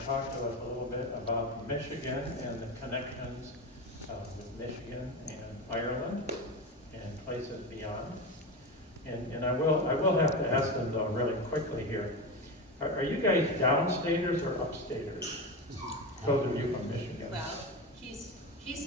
to talk to us a little bit about Michigan and the connections with Michigan and Ireland and places beyond. And I will have to ask them though really quickly here. Are you guys downstaters or upstaters? Those of you from Michigan. Well, he's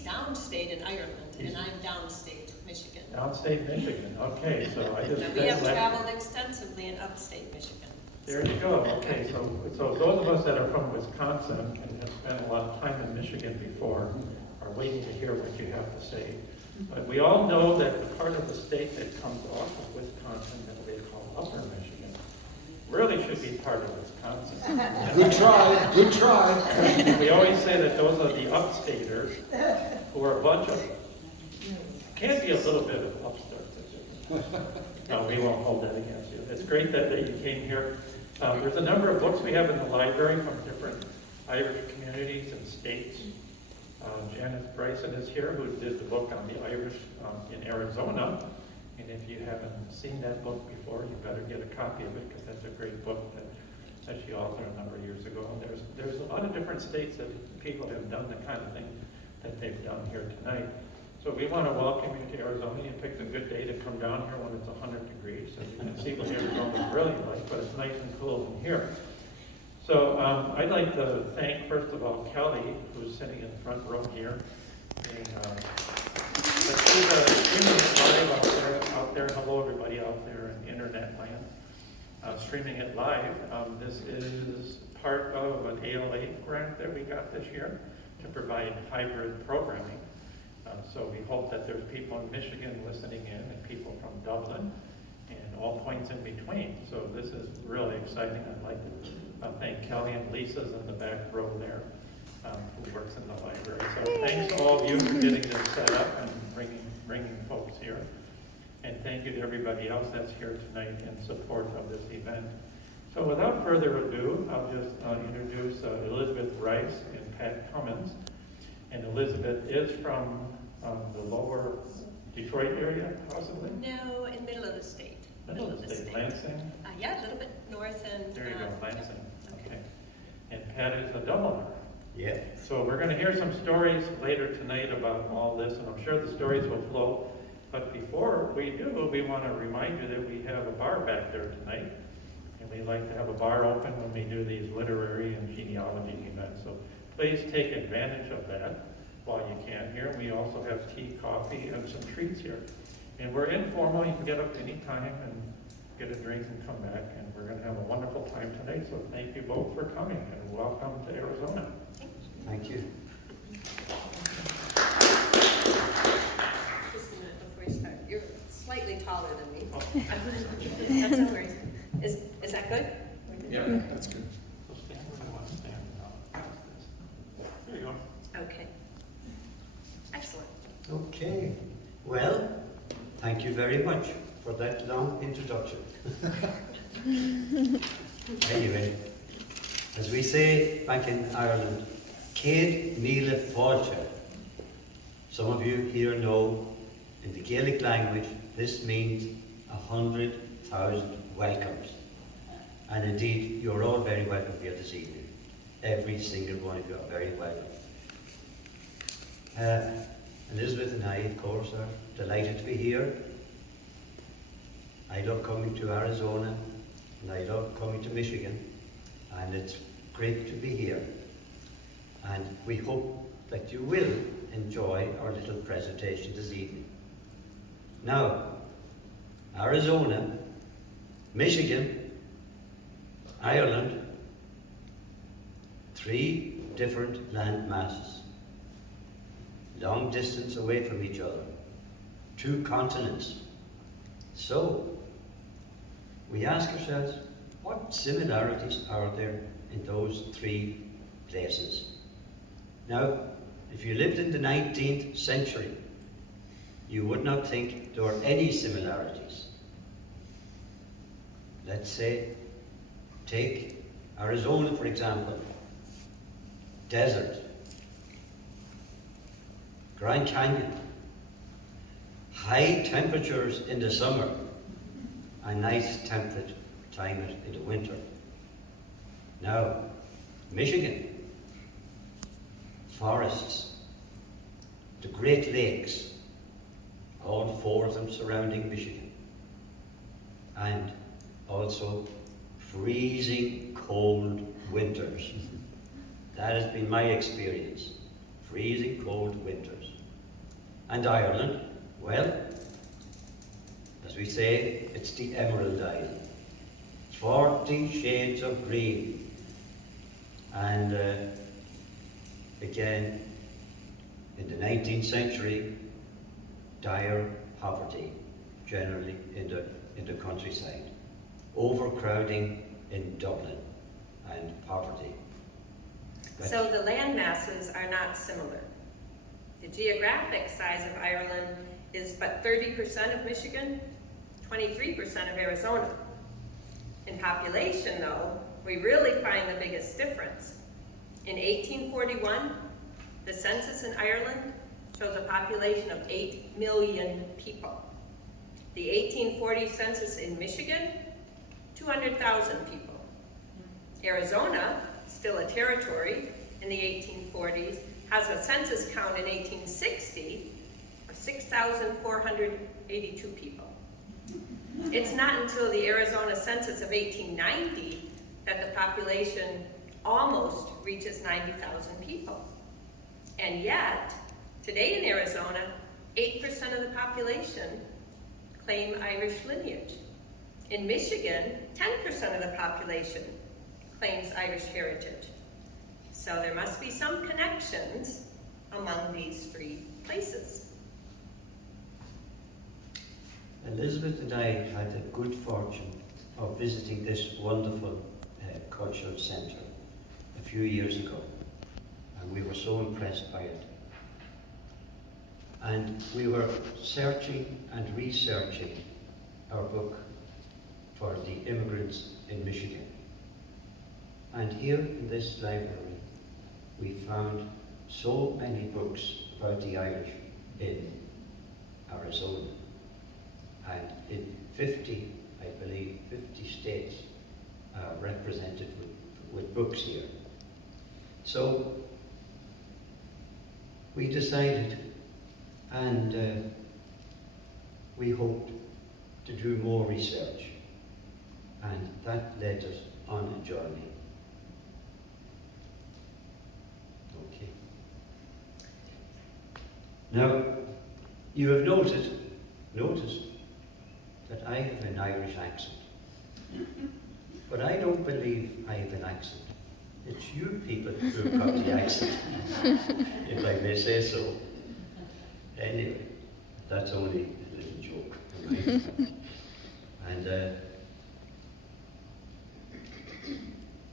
downstate in Ireland, and I'm downstate Michigan. Downstate Michigan, okay, so I just. Now, we have traveled extensively in upstate Michigan. There you go, okay, so those of us that are from Wisconsin and have spent a lot of time in Michigan before are waiting to hear what you have to say. But we all know that the part of the state that comes off of Wisconsin that they call Upper Michigan really should be part of Wisconsin. Good try, good try. We always say that those are the upstaters, who are a bunch of, can be a little bit of upstarts. No, we won't hold that against you. It's great that you came here. There's a number of books we have in the library from different Irish communities and states. Janice Bryson is here, who did the book on the Irish in Arizona. And if you haven't seen that book before, you better get a copy of it, because that's a great book that she authored a number of years ago. And there's a lot of different states that people have done the kind of thing that they've done here tonight. So we want to welcome you to Arizona. You picked a good day to come down here when it's 100 degrees, so you can see what Arizona is really like, but it's nice and cool in here. So I'd like to thank, first of all, Kelly, who's sitting in the front row here. And, she's streaming it live out there. Hello, everybody out there in internet land. Streaming it live. This is part of an ALA grant that we got this year to provide hybrid programming. So we hope that there's people in Michigan listening in and people from Dublin and all points in between. So this is really exciting. I'd like to thank Kelly and Lisa's in the back row there, who works in the library. So thanks to all of you for getting this set up and bringing folks here. And thank you to everybody else that's here tonight in support of this event. So without further ado, I'll just introduce Elizabeth Rice and Pat Cummins. And Elizabeth is from the lower Detroit area, possibly? No, in middle of the state. Middle of the state, Lansing? Yeah, a little bit north and... There you go, Lansing. Okay. And Pat is a Dubliner. Yeah. So we're going to hear some stories later tonight about all this, and I'm sure the stories will flow. But before we do, we want to remind you that we have a bar back there tonight. And we like to have a bar open when we do these literary and genealogy events. So please take advantage of that while you can here. We also have tea, coffee, and some treats here. And we're informal. You can get up any time and get a drink and come back. And we're going to have a wonderful time tonight. So thank you both for coming, and welcome to Arizona. Thank you. Just a minute before we start. You're slightly taller than me. That's no worries. Is that good? Yeah, that's good. So stand where you want to stand now. There you go. Okay. Excellent. Okay. Well, thank you very much for that long introduction. Anyway, as we say back in Ireland, Céad Míle Fáilte. Some of you here know in the Gaelic language this means 100,000 welcomes. And indeed, you're all very welcome here this evening. Every single one of you are very welcome. Elizabeth and I, of course, are delighted to be here. I love coming to Arizona, and I love coming to Michigan, and it's great to be here. And we hope that you will enjoy our little presentation this evening. Now, Arizona, Michigan, Ireland, 3 different land masses, long distance away from each other, 2 continents. So, we ask ourselves, what similarities are there in those 3 places? Now, if you lived in the 19th century, you would not think there were any similarities. Let's say, take Arizona, for example. Desert. Grand Canyon. High temperatures in the summer. A nice temperate climate in the winter. Now, Michigan, forests, the Great Lakes, all four of them surrounding Michigan, and also freezing cold winters. That has been my experience, freezing cold winters. And Ireland, well, as we say, it's the Emerald Isle. 40 shades of green. And again, in the 19th century, dire poverty, generally in the countryside. Overcrowding in Dublin and poverty. But So the land masses are not similar. The geographic size of Ireland is but 30% of Michigan, 23% of Arizona. In population, though, we really find the biggest difference. In 1841, the census in Ireland shows a population of 8 million people. The 1840 census in Michigan, 200,000 people. Arizona, still a territory in the 1840s, has a census count in 1860 of 6,482 people. It's not until the Arizona census of 1890 that the population almost reaches 90,000 people. And yet, today in Arizona, 8% of the population claim Irish lineage. In Michigan, 10% of the population claims Irish heritage. So there must be some connections among these three places. Elizabeth and I had the good fortune of visiting this wonderful cultural centre a few years ago, and we were so impressed by it. And we were searching and researching our book for the immigrants in Michigan. And here in this library, we found so many books about the Irish in Arizona. And in 50, I believe, 50 states are represented with books here. So we decided, and we hoped to do more research, and that led us on a journey. Okay. Now, you have noticed that I have an Irish accent. But I don't believe I have an accent. It's you people who have got the accent, if I may say so. Anyway, that's only a little joke. Right? And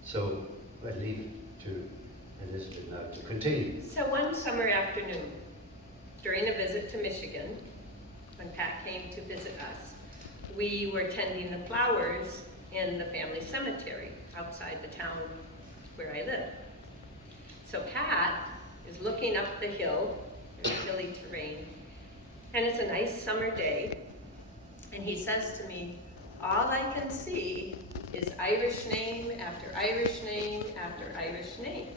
so I'll leave it to Elizabeth now to continue. So one summer afternoon, during a visit to Michigan, when Pat came to visit us, we were tending the flowers in the family cemetery outside the town where I live. So Pat is looking up the hill, there's hilly terrain, and it's a nice summer day, and he says to me, all I can see is Irish name after Irish name after Irish name.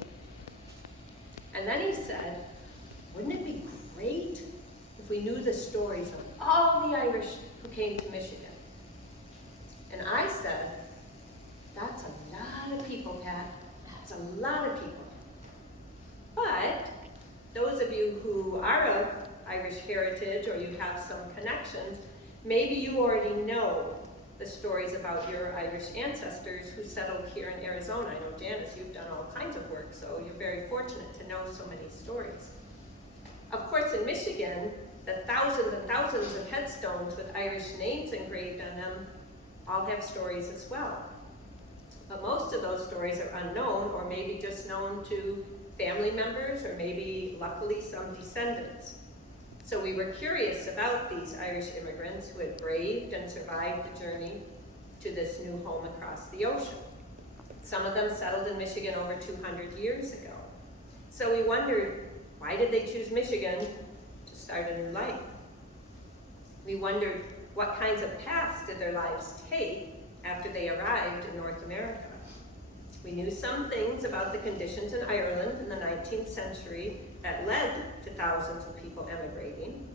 And then he said, wouldn't it be great if we knew the stories of all the Irish who came to Michigan? And I said, that's a lot of people, Pat. That's a lot of people. But those of you who are of Irish heritage or you have some connections, maybe you already know the stories about your Irish ancestors who settled here in Arizona. I know, Janice, you've done all kinds of work, so you're very fortunate to know so many stories. Of course, in Michigan, the thousands and thousands of headstones with Irish names engraved on them all have stories as well. But most of those stories are unknown, or maybe just known to family members, or maybe, luckily, some descendants. So we were curious about these Irish immigrants who had braved and survived the journey to this new home across the ocean. Some of them settled in Michigan over 200 years ago. So we wondered, why did they choose Michigan to start a new life? We wondered, what kinds of paths did their lives take after they arrived in North America? We knew some things about the conditions in Ireland in the 19th century that led to thousands of people emigrating.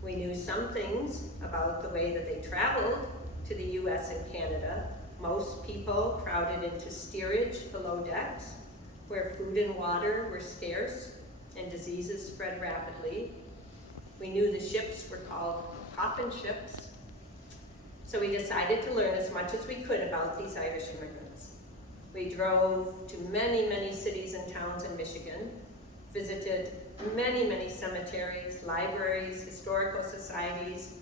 We knew some things about the way that they traveled to the US and Canada. Most people crowded into steerage below decks, where food and water were scarce and diseases spread rapidly. We knew the ships were called coffin ships. So we decided to learn as much as we could about these Irish immigrants. We drove to many, many cities and towns in Michigan, visited many, many cemeteries, libraries, historical societies.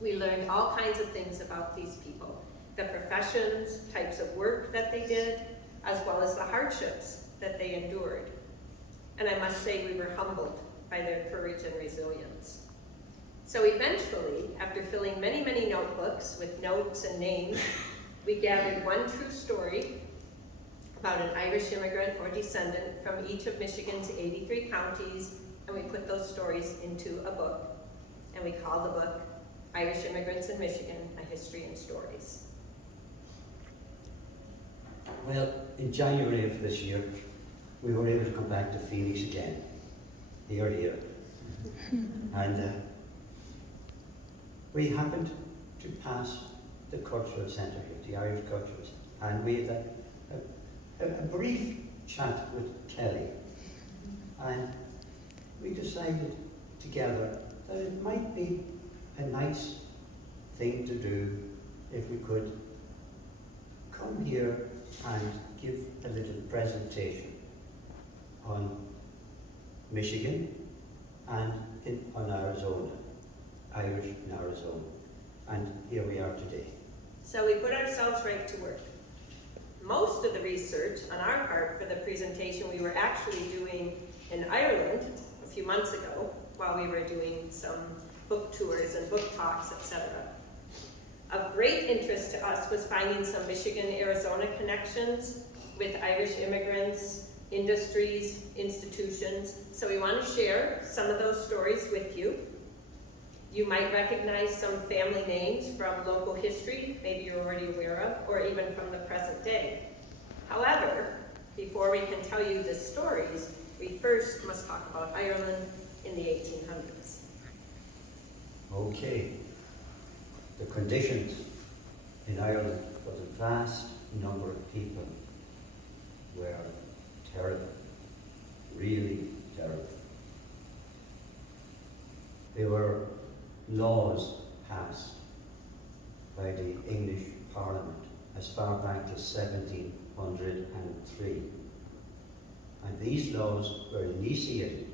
We learned all kinds of things about these people, the professions, types of work that they did, as well as the hardships that they endured. And I must say we were humbled by their courage and resilience. So eventually, after filling many, many notebooks with notes and names, we gathered one true story about an Irish immigrant or descendant from each of Michigan's 83 counties, and we put those stories into a book. And we called the book Irish Immigrants in Michigan, A History and Stories. Well, in January of this year, we were able to come back to Phoenix again. Here. And we happened to pass the cultural centre here, the Irish Cultural Centre, and we had a brief chat with Kelly, and we decided together that it might be a nice thing to do if we could come here and give a little presentation on Michigan and on Arizona, Irish in Arizona. And here we are today. So we put ourselves right to work. Most of the research on our part for the presentation we were actually doing in Ireland a few months ago while we were doing some book tours and book talks, etc. Of great interest to us was finding some Michigan-Arizona connections with Irish immigrants, industries, institutions. So we want to share some of those stories with you. You might recognize some family names from local history, maybe you're already aware of, or even from the present day. However, before we can tell you the stories, we first must talk about Ireland in the 1800s. Okay. The conditions in Ireland for the vast number of people were terrible, really terrible. There were laws passed by the English Parliament as far back as 1703. And these laws were initiated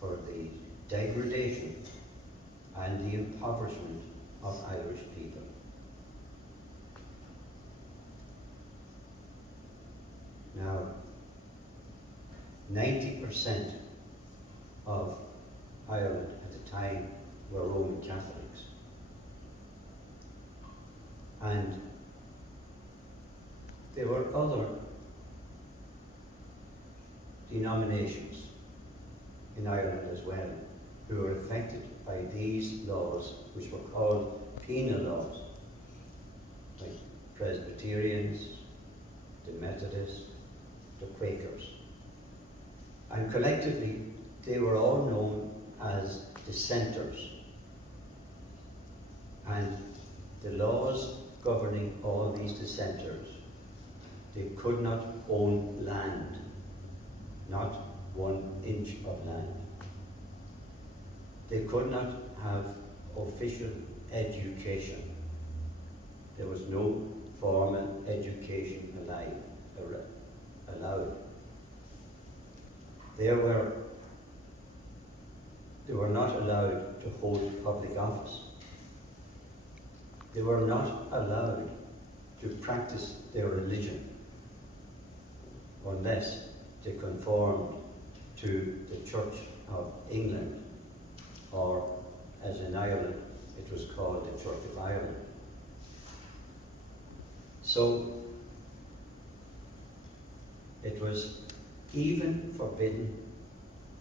for the degradation and the impoverishment of Irish people. Now, 90% of Ireland at the time were Roman Catholics. And there were other denominations in Ireland as well who were affected by these laws, which were called penal laws, like Presbyterians, the Methodists, the Quakers. And collectively, they were all known as dissenters. And the laws governing all these dissenters, they could not own land, not 1 inch of land. They could not have official education. There was no formal education allowed. They were not allowed to hold public office. They were not allowed to practice their religion unless they conformed to the Church of England, or as in Ireland, it was called the Church of Ireland. So it was even forbidden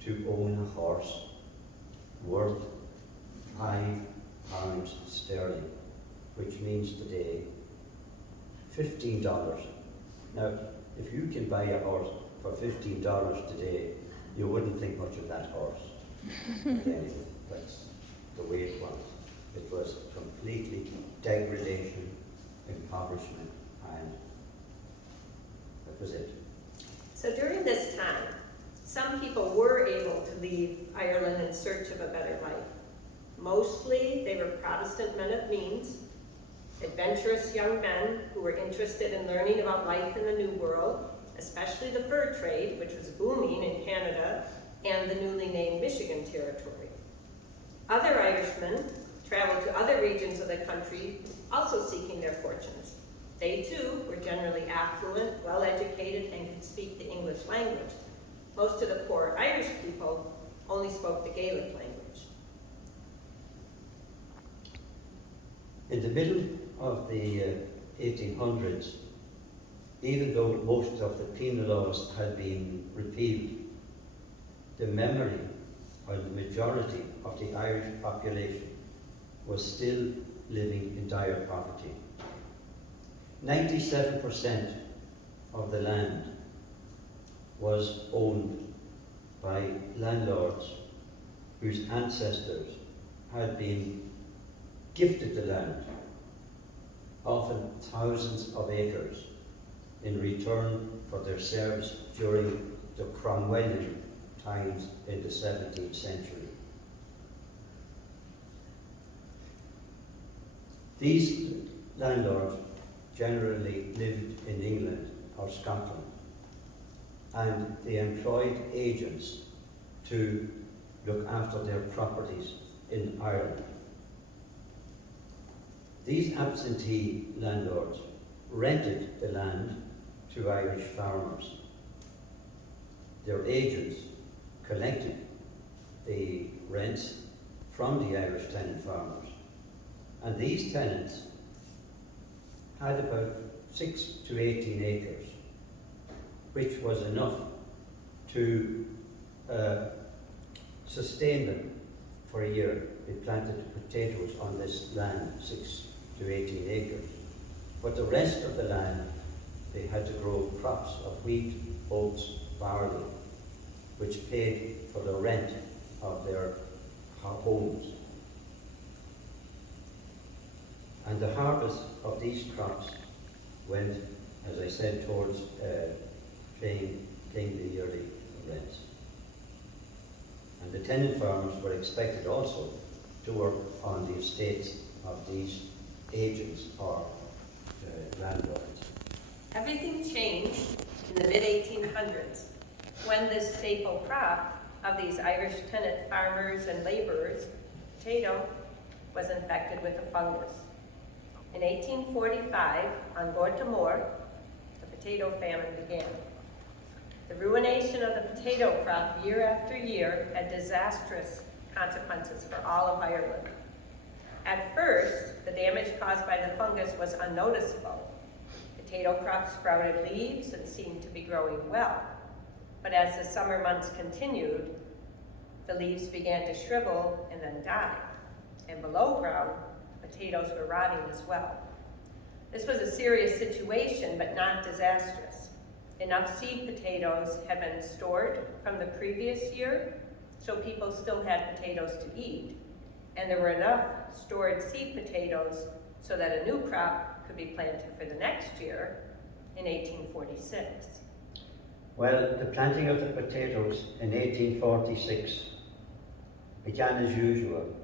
to own a horse worth £5 sterling, which means today $15. Now, if you can buy a horse for $15 today, you wouldn't think much of that horse. But anyway, that's the way it was. It was completely degradation, impoverishment, and that was it. So during this time, some people were able to leave Ireland in search of a better life. Mostly, they were Protestant men of means, adventurous young men who were interested in learning about life in the New World, especially the fur trade, which was booming in Canada and the newly named Michigan Territory. Other Irishmen traveled to other regions of the country, also seeking their fortunes. They too were generally affluent, well-educated, and could speak the English language. Most of the poor Irish people only spoke the Gaelic language. In the middle of the 1800s, even though most of the penal laws had been repealed, the memory or the majority of the Irish population was still living in dire poverty. 97% of the land was owned by landlords whose ancestors had been gifted the land, often thousands of acres, in return for their service during the Cromwellian times in the 17th century. These landlords generally lived in England or Scotland, and they employed agents to look after their properties in Ireland. These absentee landlords rented the land to Irish farmers. Their agents collected the rents from the Irish tenant farmers, and these tenants had about 6 to 18 acres, which was enough to sustain them for a year. They planted potatoes on this land, 6 to 18 acres. But the rest of the land, they had to grow crops of wheat, oats, barley, which paid for the rent of their homes. And the harvest of these crops went, as I said, towards paying the yearly rents. And the tenant farmers were expected also to work on the estates of these agents or landlords. Everything changed in the mid-1800s when this staple crop of these Irish tenant farmers and laborers, potato, was infected with a fungus. In 1845, on Baltimore, the potato famine began. The ruination of the potato crop year after year had disastrous consequences for all of Ireland. At first, the damage caused by the fungus was unnoticeable. Potato crops sprouted leaves and seemed to be growing well. But as the summer months continued, the leaves began to shrivel and then die. And below ground, potatoes were rotting as well. This was a serious situation, but not disastrous. Enough seed potatoes had been stored from the previous year, so people still had potatoes to eat. And there were enough stored seed potatoes so that a new crop could be planted for the next year in 1846. Well, the planting of the potatoes in 1846 began as usual,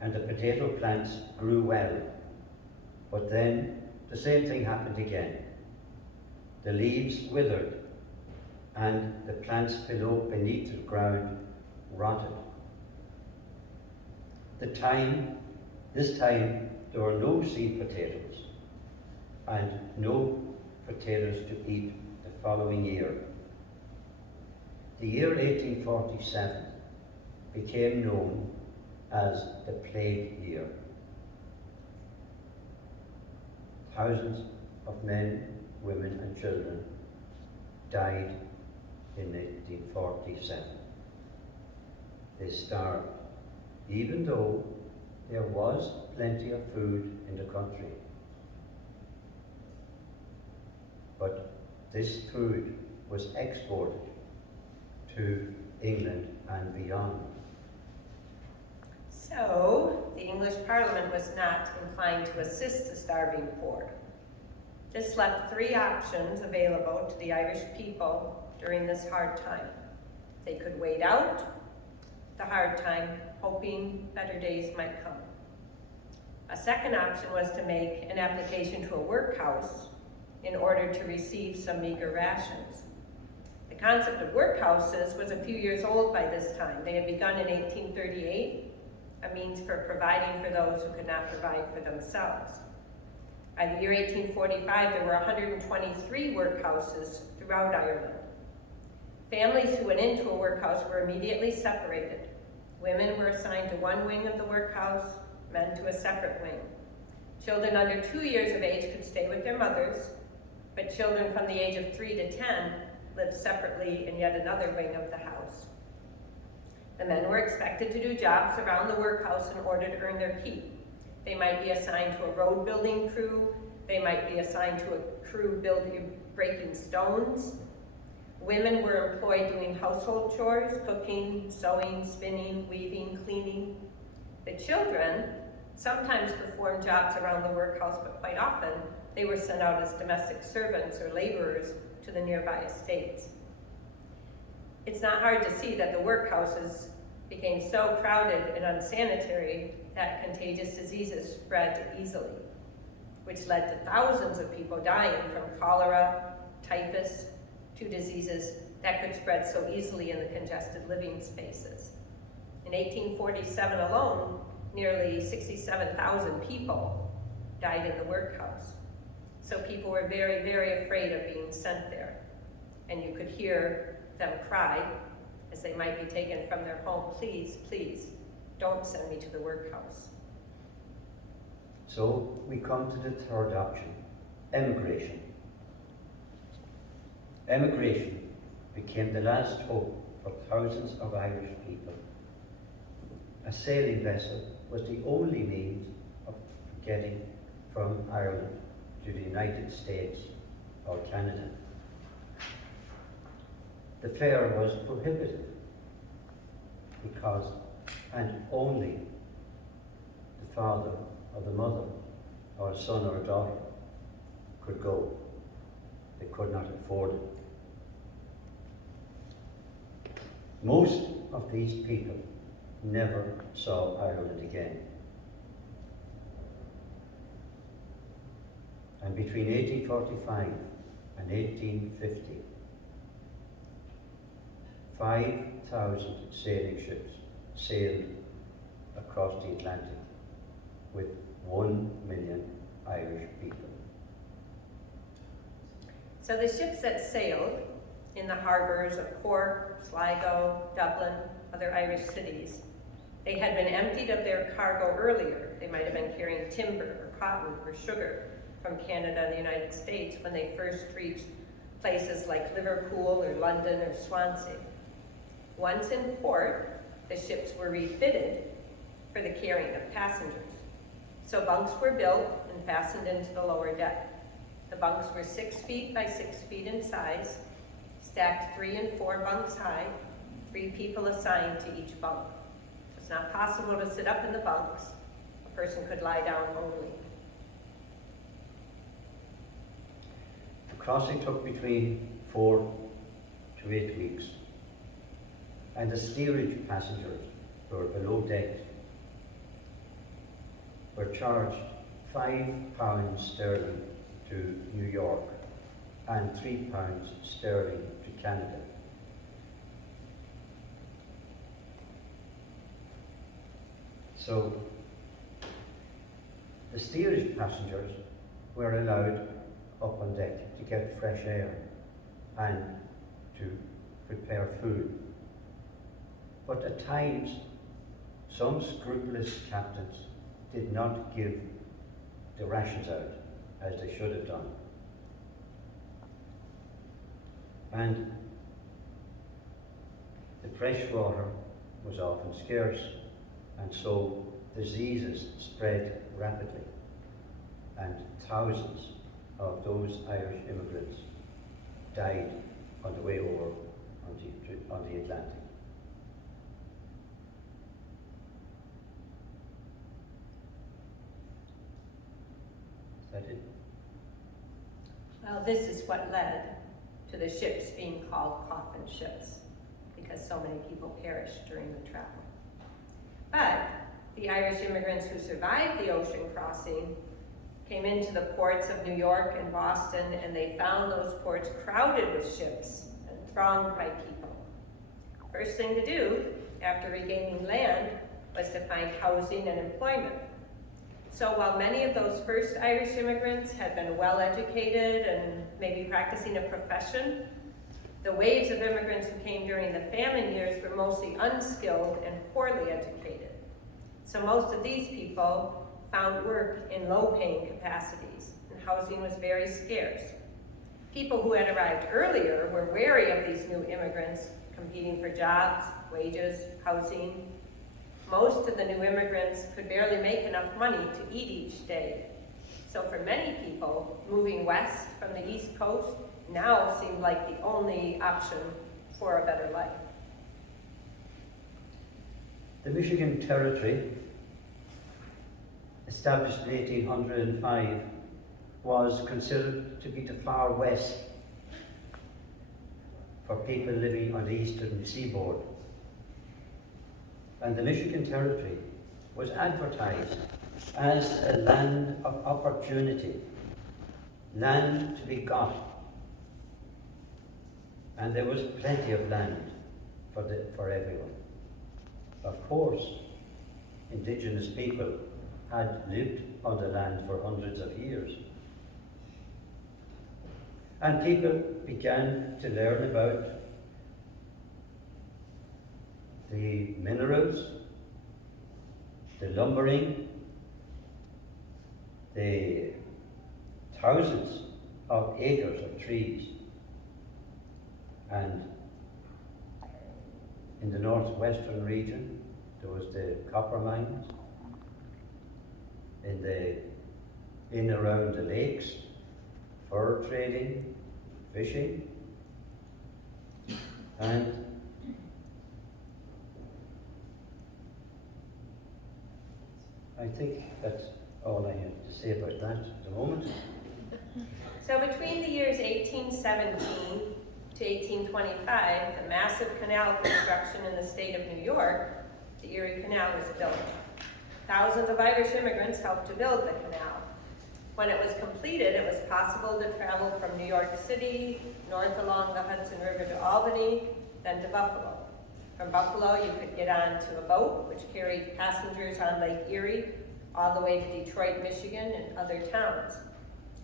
and the potato plants grew well. But then the same thing happened again. The leaves withered, and the plants beneath the ground rotted. This time, there were no seed potatoes, and no potatoes to eat the following year. The year 1847 became known as the plague year. Thousands of men, women and children died in 1847. They starved, even though there was plenty of food in the country. But this food was exported to England and beyond. So, the English Parliament was not inclined to assist the starving poor. This left three options available to the Irish people during this hard time. They could wait out the hard time, hoping better days might come. A second option was to make an application to a workhouse in order to receive some meager rations. The concept of workhouses was a few years old by this time. They had begun in 1838, a means for providing for those who could not provide for themselves. By the year 1845, there were 123 workhouses throughout Ireland. Families who went into a workhouse were immediately separated. Women were assigned to one wing of the workhouse, men to a separate wing. Children under 2 years of age could stay with their mothers, but children from the age of 3 to 10 lived separately in yet another wing of the house. The men were expected to do jobs around the workhouse in order to earn their keep. They might be assigned to a road building crew, they might be assigned to a crew breaking stones. Women were employed doing household chores, cooking, sewing, spinning, weaving, cleaning. The children sometimes performed jobs around the workhouse, but quite often they were sent out as domestic servants or laborers to the nearby estates. It's not hard to see that the workhouses became so crowded and unsanitary that contagious diseases spread easily, which led to thousands of people dying from cholera, typhus, two diseases that could spread so easily in the congested living spaces. In 1847 alone, nearly 67,000 people died in the workhouse. So people were very, very afraid of being sent there. And you could hear them cry as they might be taken from their home, please, please, don't send me to the workhouse. So we come to the third option, emigration. Emigration became the last hope for thousands of Irish people. A sailing vessel was the only means of getting from Ireland to the United States or Canada. The fare was prohibitive because, and only, the father or the mother or a son or a daughter could go. They could not afford it. Most of these people never saw Ireland again. And between 1845 and 1850, 5,000 sailing ships sailed across the Atlantic with 1 million Irish people. So the ships that sailed in the harbors of Cork, Sligo, Dublin, other Irish cities, they had been emptied of their cargo earlier. They might have been carrying timber or cotton or sugar from Canada and the United States when they first reached places like Liverpool or London or Swansea. Once in port, the ships were refitted for the carrying of passengers. So bunks were built and fastened into the lower deck. The bunks were 6 feet by 6 feet in size, stacked 3 and 4 bunks high, 3 people assigned to each bunk. It's not possible to sit up in the bunks. A person could lie down only. The crossing took between 4 to 8 weeks, and the steerage passengers who were below deck were charged £5 sterling to New York and £3 sterling to Canada. So the steerage passengers were allowed up on deck to get fresh air and to prepare food. But at times, some scrupulous captains did not give the rations out as they should have done. And the fresh water was often scarce, and so diseases spread rapidly, and thousands of those Irish immigrants died on the way over on the Atlantic. Is that it? Well, this is what led to the ships being called coffin ships, because so many people perished during the travel. But the Irish immigrants who survived the ocean crossing came into the ports of New York and Boston, and they found those ports crowded with ships and thronged by people. First thing to do after regaining land was to find housing and employment. So while many of those first Irish immigrants had been well educated and maybe practicing a profession, the waves of immigrants who came during the famine years were mostly unskilled and poorly educated. So most of these people found work in low-paying capacities, and housing was very scarce. People who had arrived earlier were wary of these new immigrants competing for jobs, wages, housing. Most of the new immigrants could barely make enough money to eat each day. So for many people, moving west from the East Coast now seemed like the only option for a better life. The Michigan Territory, established in 1805, was considered to be the far west for people living on the eastern seaboard. And the Michigan Territory was advertised as a land of opportunity, land to be got. And there was plenty of land for everyone. Of course, indigenous people had lived on the land for hundreds of years. And people began to learn about the minerals, the lumbering, the thousands of acres of trees. And in the northwestern region, there was the copper mines. In around the lakes, fur trading, fishing, and I think that's all I have to say about that at the moment. So between the years 1817 to 1825, the massive canal construction in the state of New York, the Erie Canal, was built. Thousands of Irish immigrants helped to build the canal. When it was completed, it was possible to travel from New York City, north along the Hudson River to Albany, then to Buffalo. From Buffalo, you could get onto a boat, which carried passengers on Lake Erie, all the way to Detroit, Michigan, and other towns.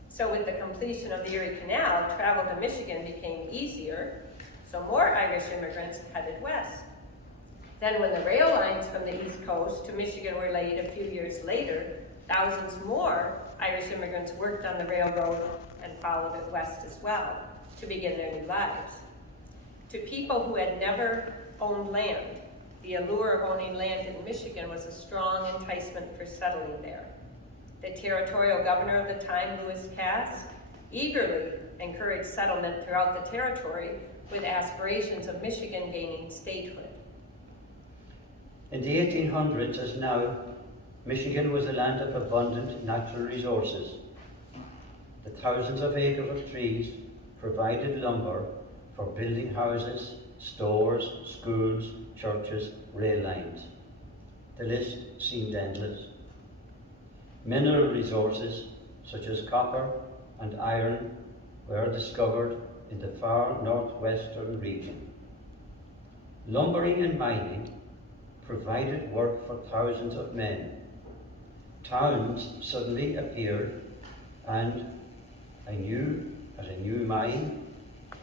So with the completion of the Erie Canal, travel to Michigan became easier, so more Irish immigrants headed west. Then when the rail lines from the East Coast to Michigan were laid a few years later, thousands more Irish immigrants worked on the railroad and followed it west as well to begin their new lives. To people who had never owned land, the allure of owning land in Michigan was a strong enticement for settling there. The territorial governor of the time, Lewis Cass, eagerly encouraged settlement throughout the territory with aspirations of Michigan gaining statehood. In the 1800s, as now, Michigan was a land of abundant natural resources. The thousands of acres of trees provided lumber for building houses, stores, schools, churches, rail lines. The list seemed endless. Mineral resources such as copper and iron were discovered in the far northwestern region. Lumbering and mining provided work for thousands of men. Towns suddenly appeared, and at a new mine,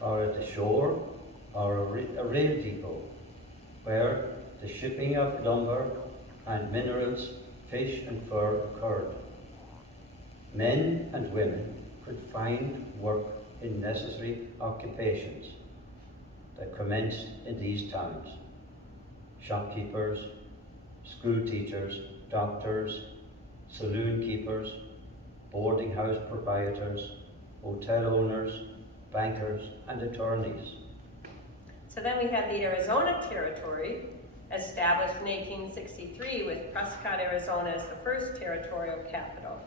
or at a shore, or a rail depot, where the shipping of lumber and minerals, fish and fur occurred. Men and women could find work in necessary occupations that commenced in these towns. Shopkeepers, school teachers, doctors, saloon keepers, boarding house proprietors, hotel owners, bankers, and attorneys. So then we had the Arizona Territory, established in 1863 with Prescott, Arizona as the first territorial capital.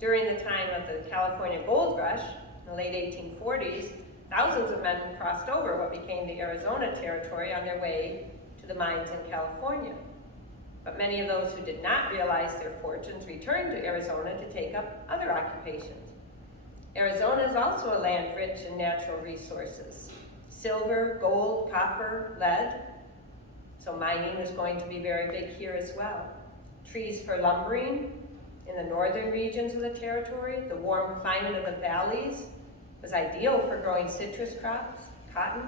During the time of the California Gold Rush, in the late 1840s, thousands of men crossed over what became the Arizona Territory on their way to the mines in California. But many of those who did not realize their fortunes returned to Arizona to take up other occupations. Arizona is also a land rich in natural resources: silver, gold, copper, lead. So mining was going to be very big here as well. Trees for lumbering in the northern regions of the territory. The warm climate of the valleys was ideal for growing citrus crops, cotton.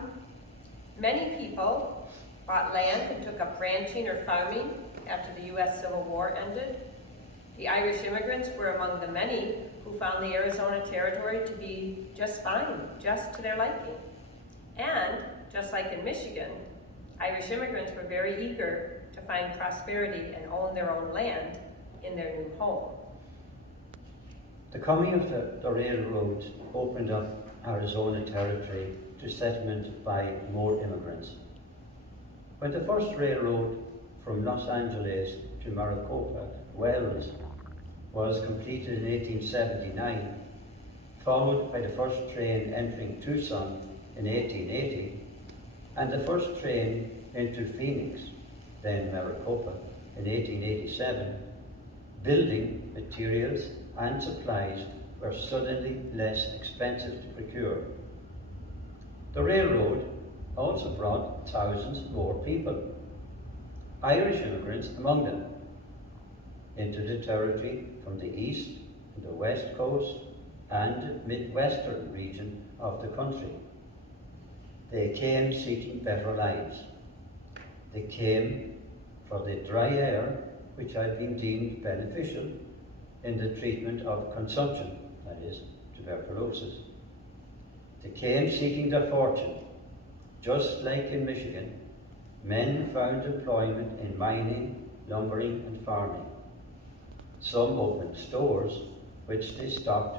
Many people bought land and took up ranching or farming after the U.S. Civil War ended. The Irish immigrants were among the many who found the Arizona Territory to be just fine, just to their liking. And, just like in Michigan, Irish immigrants were very eager to find prosperity and own their own land in their new home. The coming of the railroads opened up Arizona Territory to settlement by more immigrants. When the first railroad from Los Angeles to Maricopa, Wells, was completed in 1879, followed by the first train entering Tucson in 1880, and the first train into Phoenix, then Maricopa, in 1887, building materials and supplies were suddenly less expensive to procure. The railroad also brought thousands more people, Irish immigrants among them, into the territory from the east, the west coast, and midwestern region of the country. They came seeking better lives. They came for the dry air which had been deemed beneficial in the treatment of consumption, that is, tuberculosis. They came seeking their fortune. Just like in Michigan, men found employment in mining, lumbering, and farming. Some opened stores which they stocked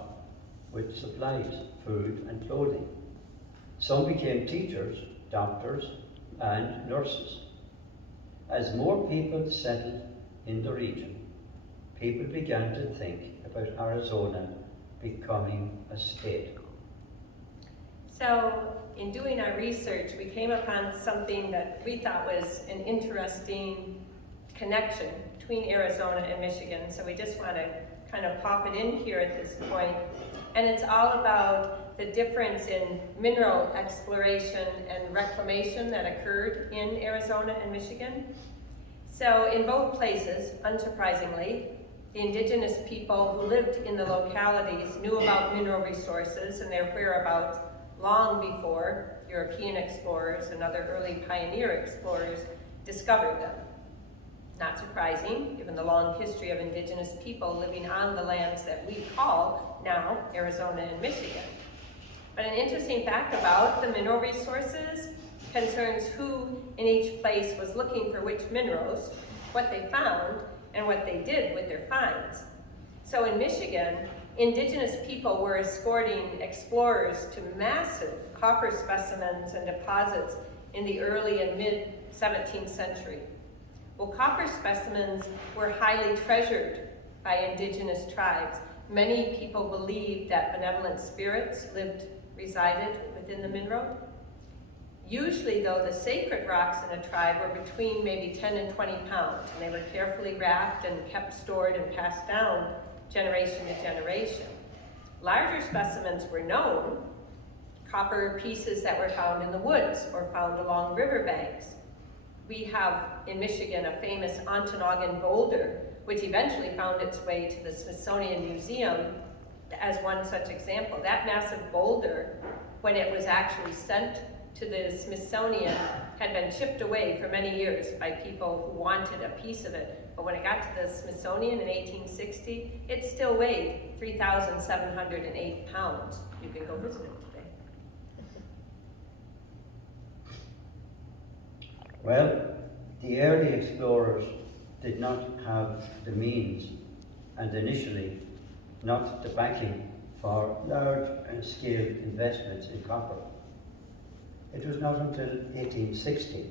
with supplies, food, and clothing. Some became teachers, doctors, and nurses. As more people settled in the region, people began to think about Arizona becoming a state. So, in doing our research, we came upon something that we thought was an interesting connection between Arizona and Michigan. So we just want to kind of pop it in here at this point. And it's all about the difference in mineral exploration and reclamation that occurred in Arizona and Michigan. So in both places, unsurprisingly, the indigenous people who lived in the localities knew about mineral resources and their whereabouts long before European explorers and other early pioneer explorers discovered them. Not surprising, given the long history of indigenous people living on the lands that we call now Arizona and Michigan. But an interesting fact about the mineral resources concerns who in each place was looking for which minerals, what they found, and what they did with their finds. So in Michigan, indigenous people were escorting explorers to massive copper specimens and deposits in the early and mid 17th century. Well, copper specimens were highly treasured by indigenous tribes. Many people believed that benevolent spirits resided within the mineral. Usually, though, the sacred rocks in a tribe were between maybe 10 and 20 pounds, and they were carefully wrapped and kept stored and passed down generation to generation. Larger specimens were known, copper pieces that were found in the woods or found along riverbanks. We have in Michigan a famous Ontonagon boulder, which eventually found its way to the Smithsonian Museum as one such example. That massive boulder, when it was actually sent to the Smithsonian, had been chipped away for many years by people who wanted a piece of it. But when it got to the Smithsonian in 1860, it still weighed 3,708 pounds. You can go visit it today. Well, the early explorers did not have the means, and initially not the backing for large-scale investments in copper. It was not until 1860,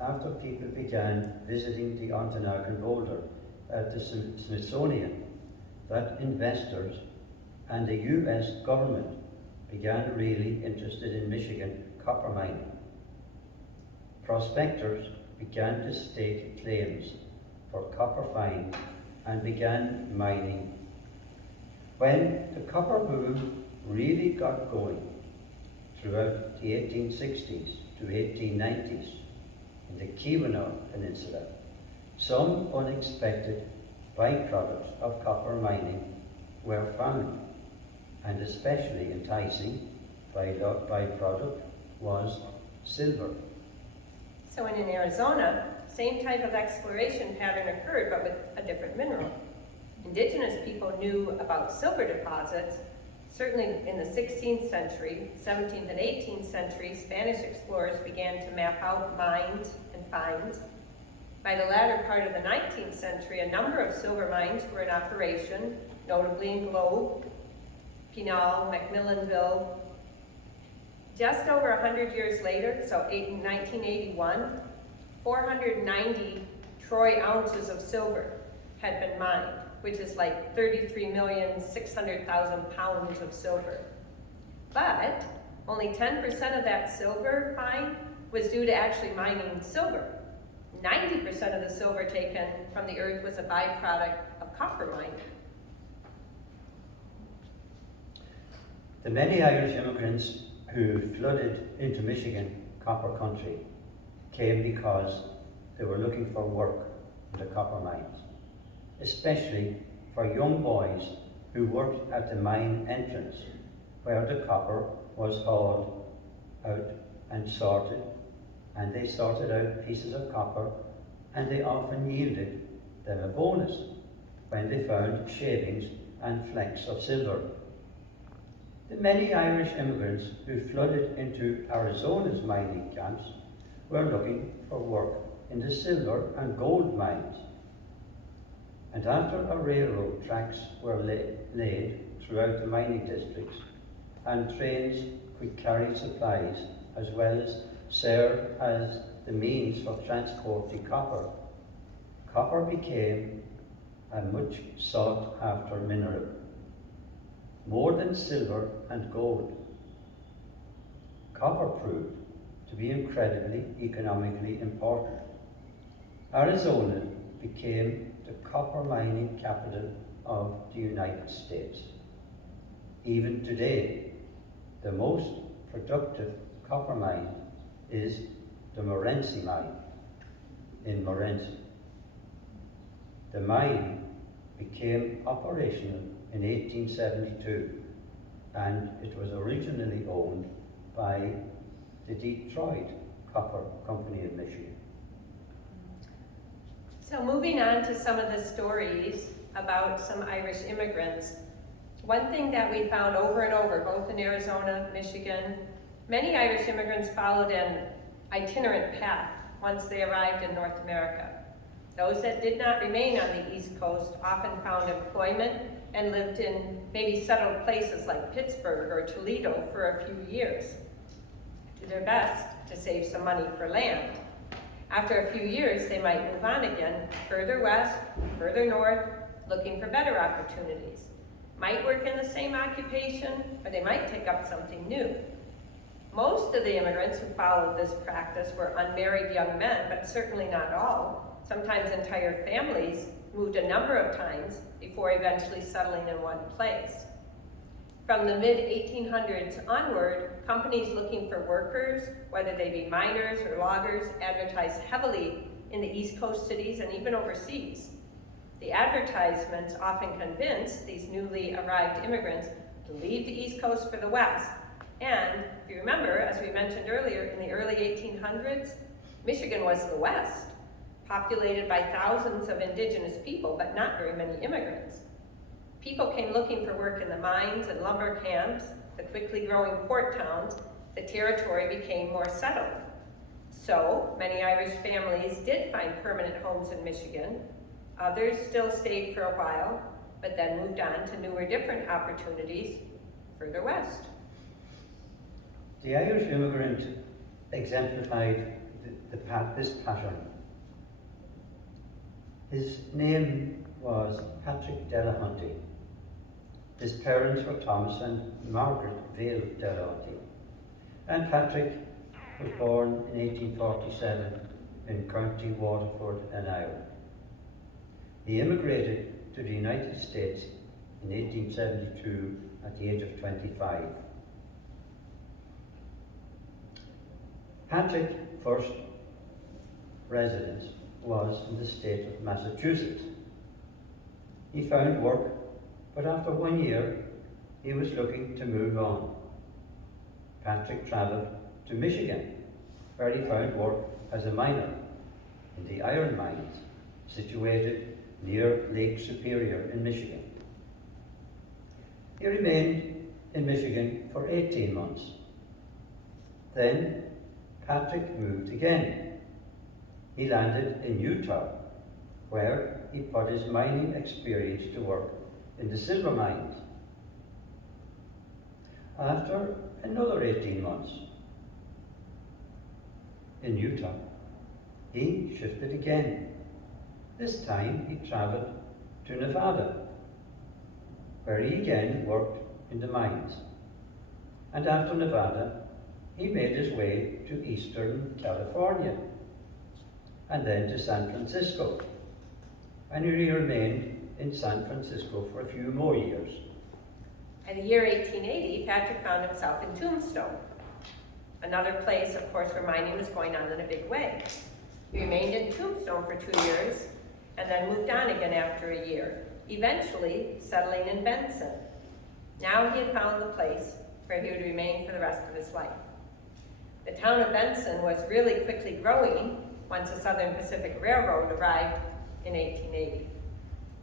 after people began visiting the Ontonagon boulder at the Smithsonian, that investors and the US government began really interested in Michigan copper mining. Prospectors began to stake claims for copper finds and began mining. When the copper boom really got going throughout the 1860s to 1890s in the Keweenaw Peninsula, some unexpected byproducts of copper mining were found, and especially enticing byproduct was silver. So in Arizona, same type of exploration pattern occurred, but with a different mineral. Indigenous people knew about silver deposits. Certainly in the 16th century, 17th and 18th century, Spanish explorers began to map out mines and finds. By the latter part of the 19th century, a number of silver mines were in operation, notably in Globe, Pinal, McMillanville. Just over 100 years later, so in 1981, 490 troy ounces of silver had been mined, which is like 33,600,000 pounds of silver. But only 10% of that silver find was due to actually mining silver. 90% of the silver taken from the earth was a byproduct of copper mining. The many Irish immigrants who flooded into Michigan copper country came because they were looking for work in the copper mines, especially for young boys who worked at the mine entrance, where the copper was hauled out and sorted, and they sorted out pieces of copper, and they often yielded them a bonus when they found shavings and flecks of silver. The many Irish immigrants who flooded into Arizona's mining camps were looking for work in the silver and gold mines. And after a railroad tracks were laid throughout the mining districts, and trains could carry supplies as well as serve as the means for transporting copper, copper became a much sought after mineral, more than silver and gold. Copper proved to be incredibly economically important. Arizona became the copper mining capital of the United States. Even today, the most productive copper mine is the Morenci mine in Morenci. The mine became operational in 1872, and it was originally owned by the Detroit Copper Company of Michigan. So moving on to some of the stories about some Irish immigrants. One thing that we found over and over, both in Arizona, Michigan, many Irish immigrants followed an itinerant path once they arrived in North America. Those that did not remain on the East Coast often found employment and lived in maybe settled places like Pittsburgh or Toledo for a few years. Do their best to save some money for land. After a few years, they might move on again, further west, further north, looking for better opportunities. Might work in the same occupation, or they might take up something new. Most of the immigrants who followed this practice were unmarried young men, but certainly not all. Sometimes entire families moved a number of times before eventually settling in one place. From the mid-1800s onward, companies looking for workers, whether they be miners or loggers, advertised heavily in the East Coast cities and even overseas. The advertisements often convinced these newly arrived immigrants to leave the East Coast for the West. And if you remember, as we mentioned earlier, in the early 1800s, Michigan was the West, populated by thousands of indigenous people, but not very many immigrants. People came looking for work in the mines and lumber camps, the quickly growing port towns. The territory became more settled. So many Irish families did find permanent homes in Michigan. Others still stayed for a while, but then moved on to newer, different opportunities further west. The Irish immigrant exemplified this pattern. His name was Patrick Delahunty. His parents were Thomas and Margaret Vale Delahunty. And Patrick was born in 1847 in County Waterford in Ireland. He immigrated to the United States in 1872 at the age of 25. Patrick's first residence was in the state of Massachusetts. He found work, but after 1 year, he was looking to move on. Patrick travelled to Michigan, where he found work as a miner in the iron mines situated near Lake Superior in Michigan. He remained in Michigan for 18 months. Then Patrick moved again. He landed in Utah, where he put his mining experience to work in the silver mines. After another 18 months in Utah, he shifted again. This time he traveled to Nevada, where he again worked in the mines. And after Nevada, he made his way to Eastern California, and then to San Francisco. And he remained in San Francisco for a few more years. In the year 1880, Patrick found himself in Tombstone, another place, of course, where mining was going on in a big way. He remained in Tombstone for 2 years, and then moved on again after a year, eventually settling in Benson. Now he had found the place where he would remain for the rest of his life. The town of Benson was really quickly growing once the Southern Pacific Railroad arrived in 1880.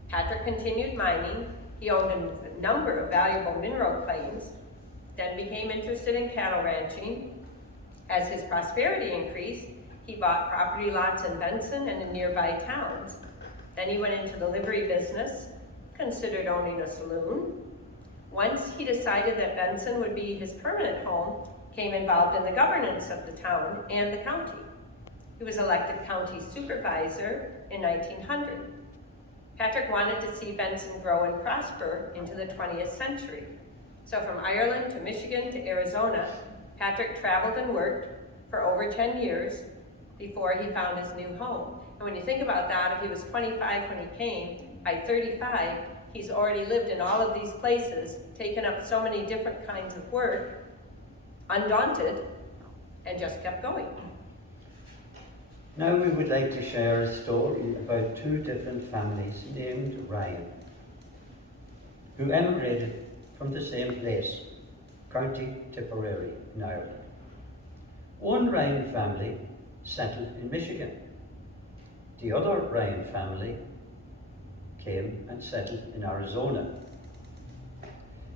Patrick continued mining. He owned a number of valuable mineral claims, then became interested in cattle ranching. As his prosperity increased, he bought property lots in Benson and in nearby towns. Then he went into the livery business, considered owning a saloon. Once he decided that Benson would be his permanent home, became involved in the governance of the town and the county. He was elected county supervisor in 1900. Patrick wanted to see Benson grow and prosper into the 20th century. So from Ireland to Michigan to Arizona, Patrick traveled and worked for over 10 years before he found his new home. And when you think about that, if he was 25 when he came, by 35, he's already lived in all of these places, taken up so many different kinds of work, undaunted, and just kept going. Now we would like to share a story about two different families named Ryan, who emigrated from the same place, County Tipperary in Ireland. One Ryan family settled in Michigan. The other Ryan family came and settled in Arizona.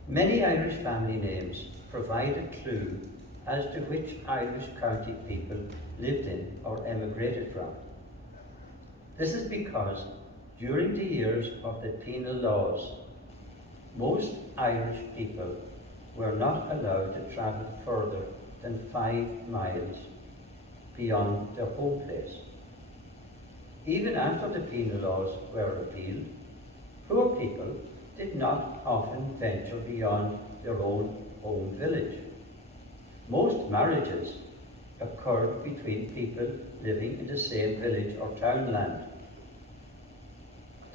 Many Irish family names provide a clue as to which Irish county people lived in or emigrated from. This is because during the years of the penal laws, most Irish people were not allowed to travel further than 5 miles beyond their home place. Even after the penal laws were repealed, poor people did not often venture beyond their own home village. Most marriages occurred between people living in the same village or townland.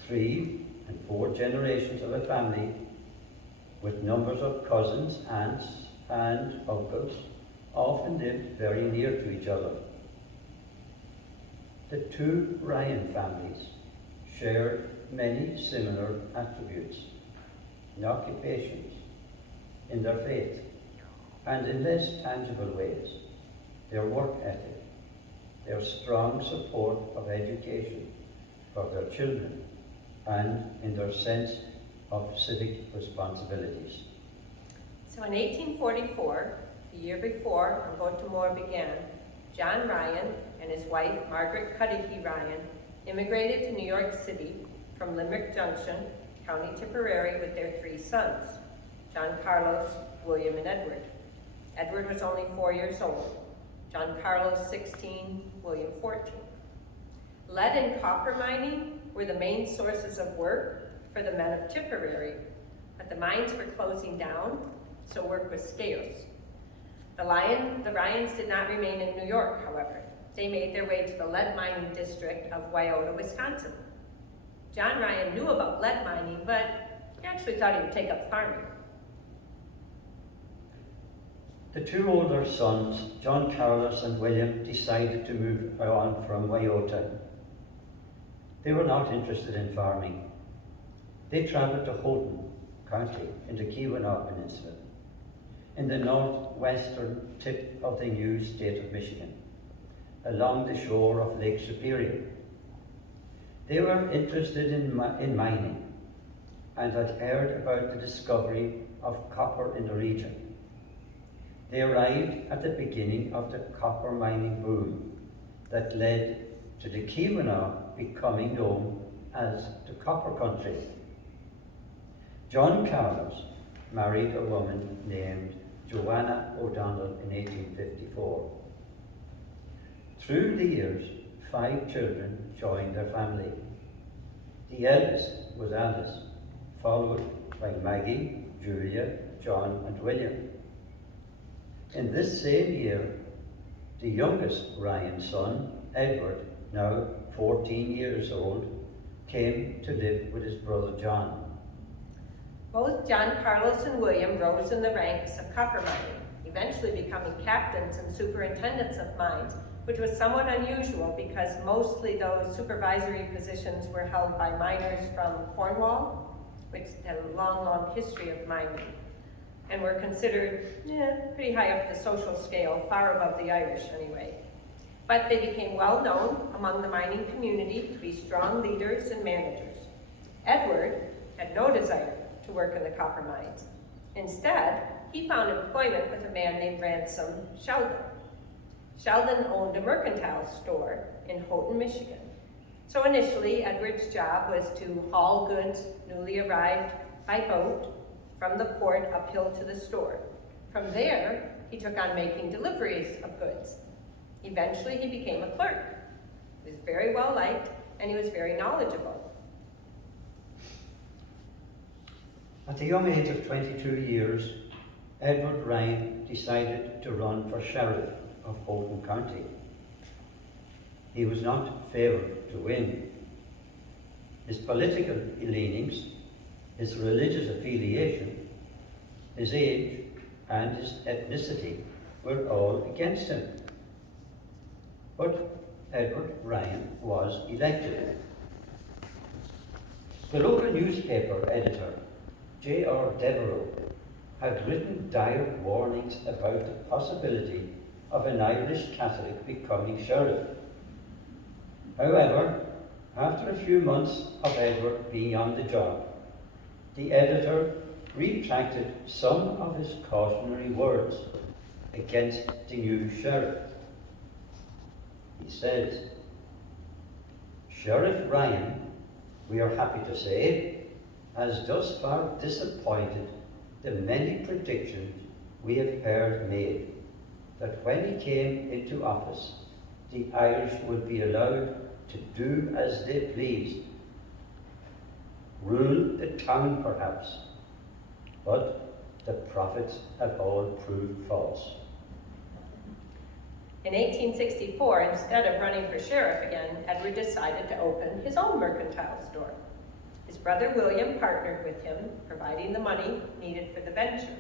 3 and 4 generations of a family with numbers of cousins, aunts, and uncles often lived very near to each other. The two Ryan families shared many similar attributes in occupations, in their faith, and in less tangible ways, their work ethic, their strong support of education for their children, and in their sense of civic responsibilities. So in 1844, the year before Baltimore began, John Ryan and his wife, Margaret Cudahy Ryan, immigrated to New York City from Limerick Junction, County Tipperary, with their 3 sons, John Carlos, William and Edward. Edward was only 4 years old, John Carlos 16, William 14. Lead and copper mining were the main sources of work for the men of Tipperary, but the mines were closing down, so work was scarce. The Ryans did not remain in New York, however. They made their way to the lead mining district of Wyoto, Wisconsin. John Ryan knew about lead mining, but he actually thought he would take up farming. The two older sons, John Carlos and William, decided to move on from Wyoto. They were not interested in farming. They travelled to Houghton County in the Keweenaw Peninsula, in the northwestern tip of the new state of Michigan, along the shore of Lake Superior. They were interested in mining and had heard about the discovery of copper in the region. They arrived at the beginning of the copper mining boom that led to the Keweenaw becoming known as the Copper Country. John Carlos married a woman named Joanna O'Donnell in 1854. Through the years, 5 children joined their family. The eldest was Alice, followed by Maggie, Julia, John, and William. In this same year, the youngest Ryan son, Edward, now 14 years old, came to live with his brother John. Both John Carlos and William rose in the ranks of copper mining, eventually becoming captains and superintendents of mines, which was somewhat unusual because mostly those supervisory positions were held by miners from Cornwall, which had a long, long history of mining, and were considered pretty high up the social scale, far above the Irish anyway. But they became well known among the mining community to be strong leaders and managers. Edward had no desire to work in the copper mines. Instead, he found employment with a man named Ransom Sheldon. Sheldon owned a mercantile store in Houghton, Michigan. So initially, Edward's job was to haul goods newly arrived by boat from the port uphill to the store. From there, he took on making deliveries of goods. Eventually, he became a clerk. He was very well liked, and he was very knowledgeable. At the young age of 22 years, Edward Ryan decided to run for sheriff of Houghton County. He was not favoured to win. His political leanings, his religious affiliation, his age, and his ethnicity were all against him. But Edward Ryan was elected. The local newspaper editor, J.R. Devereux, had written dire warnings about the possibility of an Irish Catholic becoming sheriff. However, after a few months of Edward being on the job, the editor retracted some of his cautionary words against the new sheriff. He says, "Sheriff Ryan, we are happy to say, has thus far disappointed the many predictions we have heard made, that when he came into office, the Irish would be allowed to do as they pleased, rule the town perhaps, but the prophets have all proved false." In 1864, instead of running for sheriff again, Edward decided to open his own mercantile store. His brother William partnered with him, providing the money needed for the venture.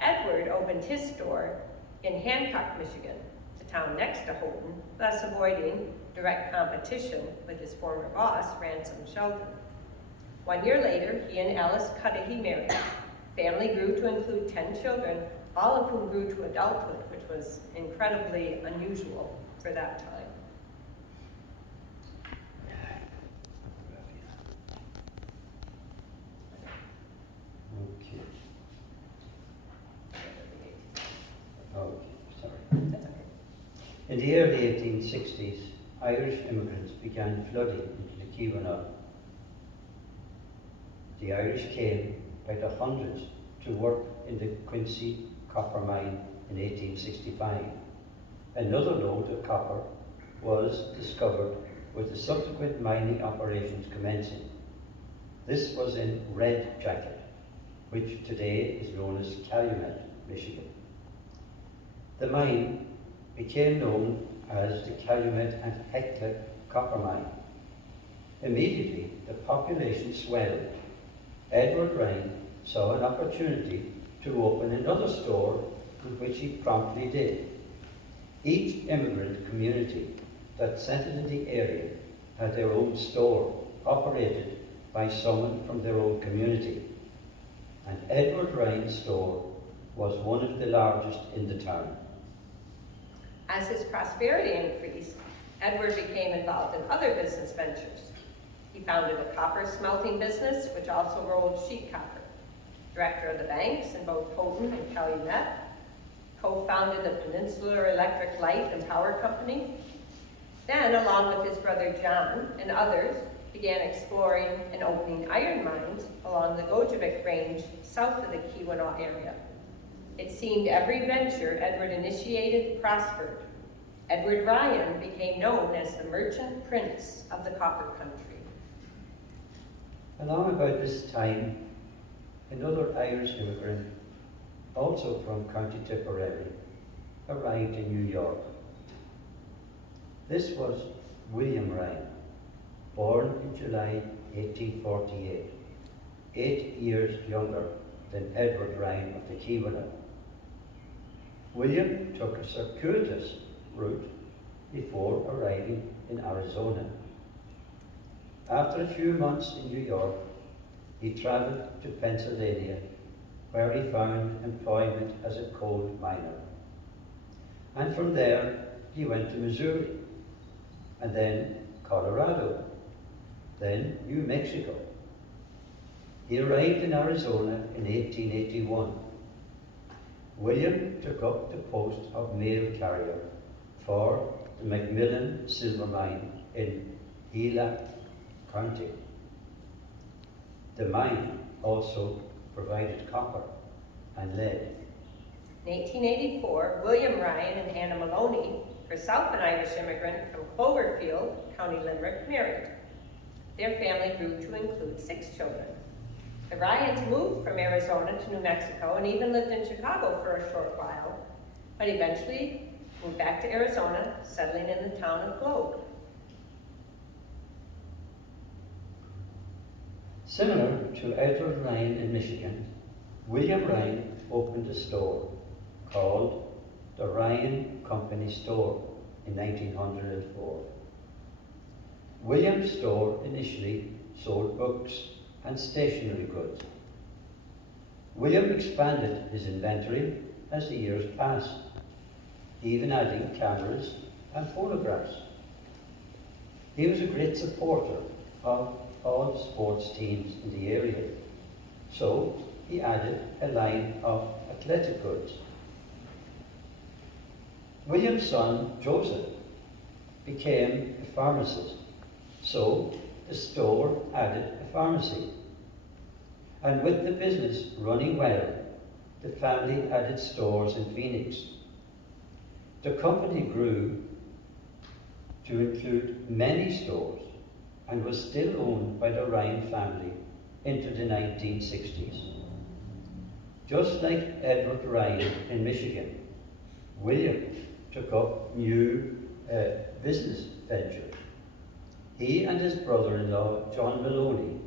Edward opened his store in Hancock, Michigan, the town next to Houghton, thus avoiding direct competition with his former boss, Ransom Sheldon. 1 year later, he and Alice Cudahy married. Family grew to include 10 children, all of whom grew to adulthood, which was incredibly unusual for that time. In the early 1860s, Irish immigrants began flooding into the Keweenaw. The Irish came by the hundreds to work in the Quincy copper mine in 1865. Another lode of copper was discovered with the subsequent mining operations commencing. This was in Red Jacket, which today is known as Calumet, Michigan. The mine became known as the Calumet and Hecla copper mine. Immediately, the population swelled. Edward Ryan saw an opportunity to open another store, which he promptly did. Each immigrant community that settled in the area had their own store, operated by someone from their own community. And Edward Ryan's store was one of the largest in the town. As his prosperity increased, Edward became involved in other business ventures. He founded a copper smelting business, which also rolled sheet copper. Director of the banks in both Houghton and Calumet, co-founded the Peninsular Electric Light and Power Company. Then, along with his brother John and others, began exploring and opening iron mines along the Gogebic Range south of the Keweenaw area. It seemed every venture Edward initiated prospered. Edward Ryan became known as the merchant prince of the copper country. Along about this time, another Irish immigrant, also from County Tipperary, arrived in New York. This was William Ryan, born in July 1848, 8 years younger than Edward Ryan of the Keweenaw. William took a circuitous route before arriving in Arizona. After a few months in New York, he traveled to Pennsylvania, where he found employment as a coal miner. And from there, he went to Missouri, and then Colorado, then New Mexico. He arrived in Arizona in 1881. William took up the post of mail carrier for the McMillan Silver Mine in Gila County. The mine also provided copper and lead. In 1884, William Ryan and Anna Maloney, herself an Irish immigrant from Cloverfield, County Limerick, married. Their family grew to include 6 children. The Ryans moved from Arizona to New Mexico and even lived in Chicago for a short while, but eventually moved back to Arizona, settling in the town of Globe. Similar to Edward Ryan in Michigan, William Ryan opened a store called the Ryan Company Store in 1904. William's store initially sold books and stationery goods. William expanded his inventory as the years passed, even adding cameras and phonographs. He was a great supporter of all the sports teams in the area, so he added a line of athletic goods. William's son, Joseph, became a pharmacist, so the store added a pharmacy. And with the business running well, the family added stores in Phoenix. The company grew to include many stores and was still owned by the Ryan family into the 1960s. Just like Edward Ryan in Michigan, William took up new business ventures. He and his brother-in-law, John Maloney,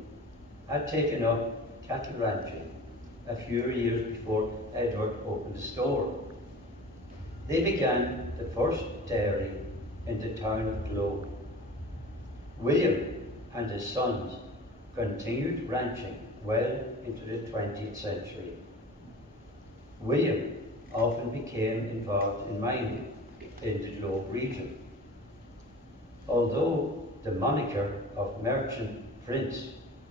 had taken up cattle ranching a few years before Edward opened the store. They began the first dairy in the town of Globe. William and his sons continued ranching well into the 20th century. William often became involved in mining in the Globe region. Although the moniker of Merchant Prince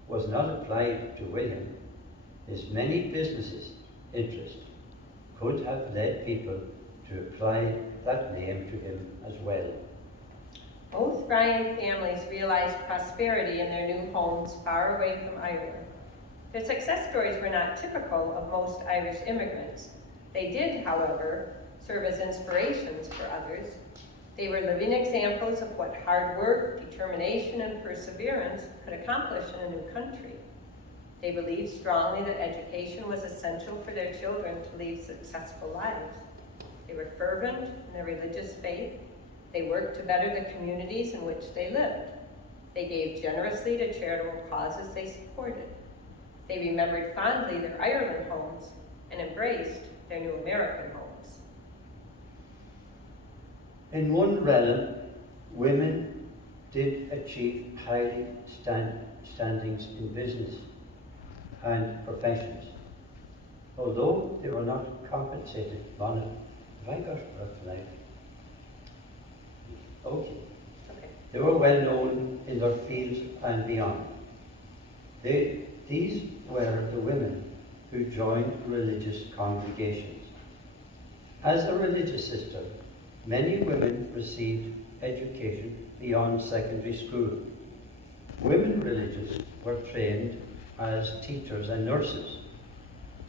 was not applied to William, his many businesses' interest could have led people to apply that name to him as well. Both Ryan families realized prosperity in their new homes far away from Ireland. Their success stories were not typical of most Irish immigrants. They did, however, serve as inspirations for others. They were living examples of what hard work, determination, and perseverance could accomplish in a new country. They believed strongly that education was essential for their children to lead successful lives. They were fervent in their religious faith. They worked to better the communities in which they lived. They gave generously to charitable causes they supported. They remembered fondly their Ireland homes and embraced their new American homes. In one realm, women did achieve highly standings in business and professions, although they were not compensated monetarily. Have I got it right tonight? Okay. They were well known in their fields and beyond. These were the women who joined religious congregations. As a religious sister, many women received education beyond secondary school. Women religious were trained as teachers and nurses.